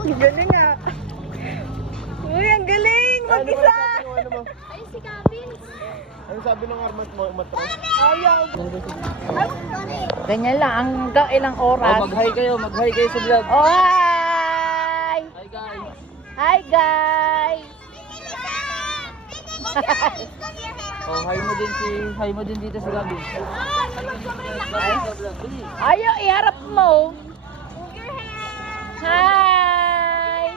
Galing nga. Uy, ang galing! Mag-isa! Ay, si Gavin. Ano sabi ng armat mo, umatras? Ayaw. Ganyan lang, hanggang ilang oras. Mag-hi kayo sa vlog. Oh, hi! Hi guys. Hi, guys! Hi mo din dito si Gabi. Ayaw, iharap mo. Hi!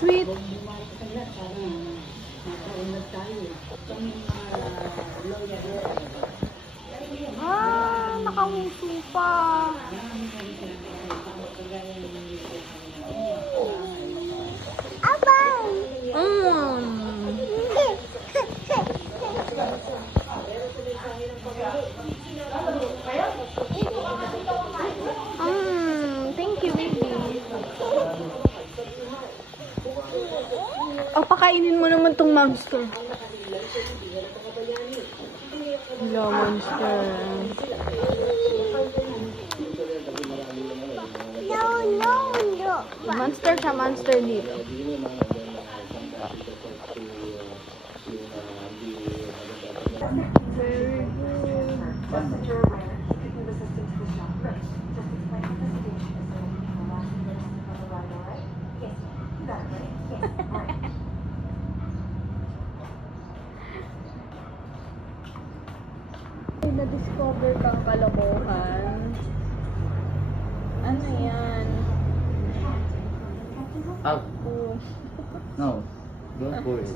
Sweet. Nakahuso pa. Thank you, baby. Oh, pakainin mo naman tong monster. Hello, monster. No. Monster siya, monster dito. Very good. May na-discover kang kalokohan. Ano yan? Out. Oh. No. Don't worry.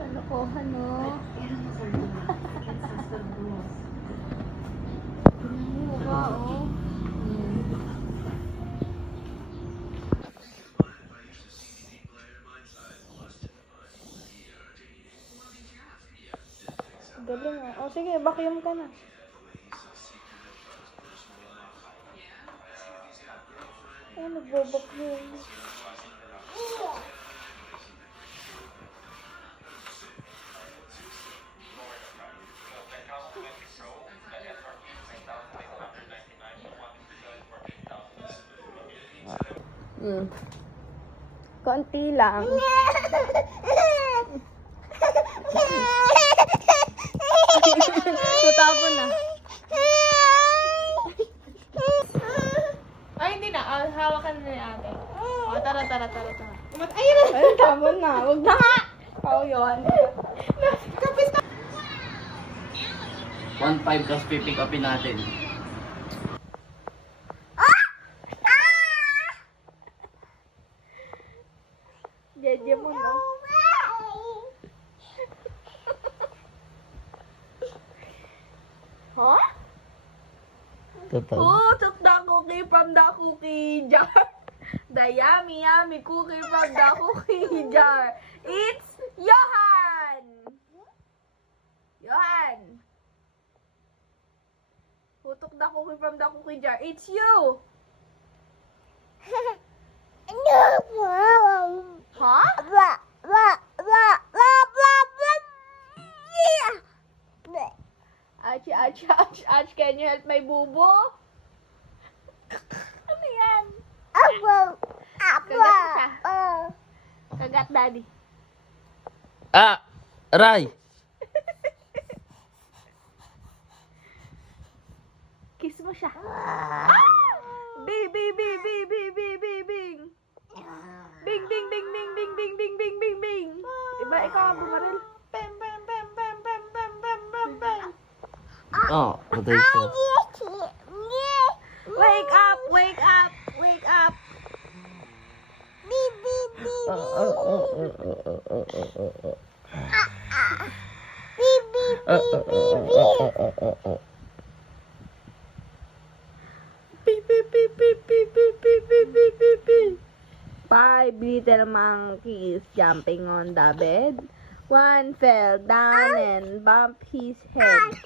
Kalokohan, no? Ano ba, oh? Galing, oh. Oh, sige, vacuum ka na. Ay, nagbo-vacuum. Konti lang. Natapon na. Ay, hindi na. Hawakan na ni ate. Oh, tara. Ay, tapon na. Huwag na nga. Oh, yun. 1.5 tapos pipick upin natin. Jeje mo, no? Huh? Totoo. Who took the cookie from the cookie jar? The yummy cookie from the cookie jar. It's Johan! Johan! Who took the cookie from the cookie jar? It's you! Huh? Ach, can you help my bubo? Ano yan? Kagat siya. Kagat, daddy. Ah! Aray! Kiss mo siya. Bing! Bing! Diba ikaw ang bumaril? Oh, patay siya. Wake up! Five little monkeys jumping on the bed. One fell down and bumped his head.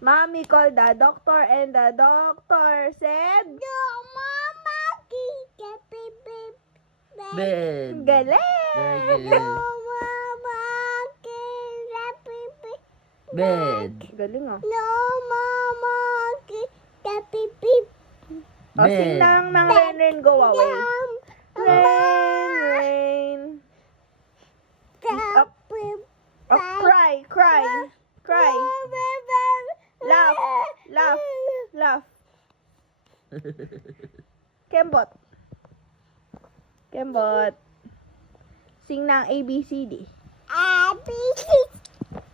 Mommy called the doctor and the doctor said, No, Mama, kita bed. Bed. galing! Very No, good. Mama, kita bed. Bed. Galing ah. No, Mama, kita bed. O, sing Bed. lang ng Rain, Rain, Go Away. Rain, rain. Up. Oh, cry, cry, cry. Laugh, laugh, laugh. Kembot. Kembot. Sing ng ABCD.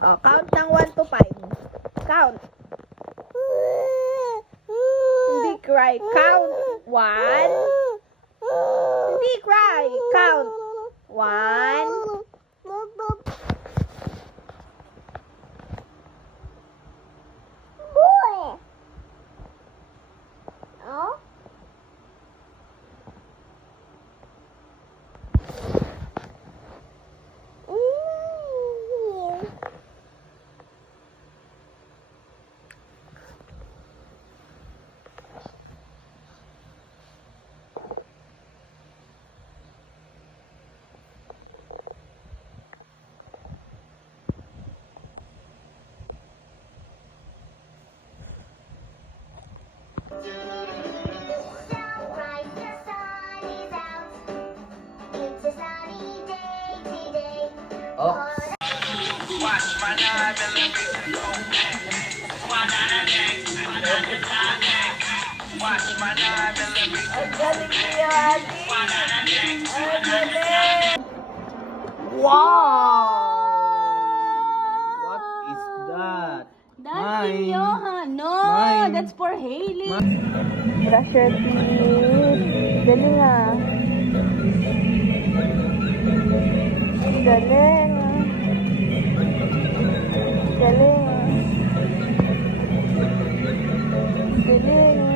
Oh, count ng 1 to 5. Count. Hindi cry. Count. 1. Hindi cry. Count. 1. Boy. Oh? Oh. Ang galing niya, Ate. Ang galing. Wow! What is that? That's Mine. Johan. No, Mine. that's for Haley. Brush your teeth. Galing ah. Galing. Galing. Galing.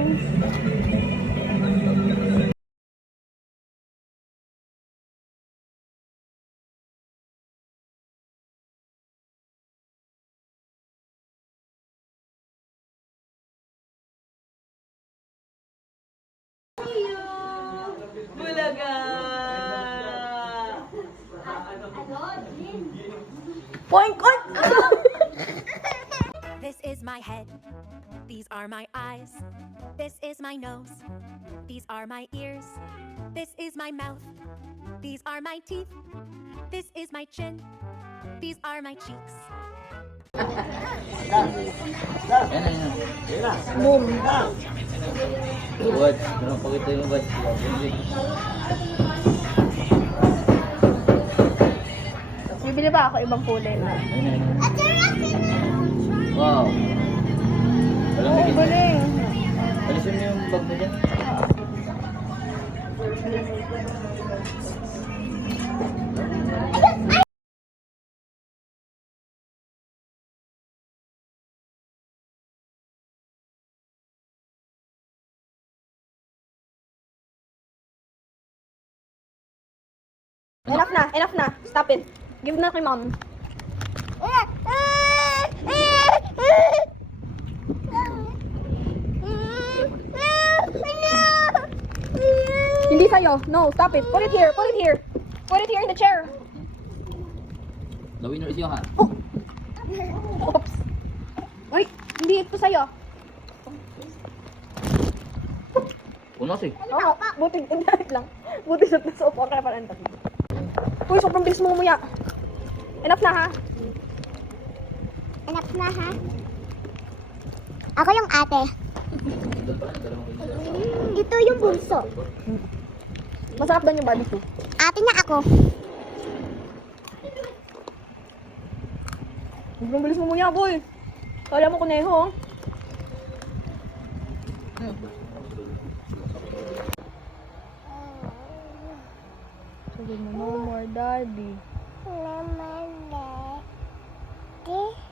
Bulaga! Point, point! This is my head. These are my eyes. This is my nose. These are my ears. This is my mouth. These are my teeth. This is my chin. These are my cheeks. Yan na. Boom. Buat. Ano pa kita yung buat? Bibili ba ako ibang kulay na? Wow. Walang Oh, bigyan. galing. Alisin mo yung bag mo dyan. Enough na, enough na. Stop it. Give na kay mom. Hindi sa'yo. No, stop it. Put it here, put it here. Put it here in the chair. The winner is Johan. Oops. Uy, hindi ito sa'yo. Unos eh. Oo, buti, hindi lang. Buti sa upo ka pa lang. Uy, sobrang bilis mo umuya. Enough na ha. Anak na, ha? Ako yung ate. Ito yung bunso. Masarap ba yung barbecue? Ate niya ako. Sobrang bilis mo umuya, boy. Kala mo kuneho, oh. Sabi mo, no more daddy. Mama, daddy.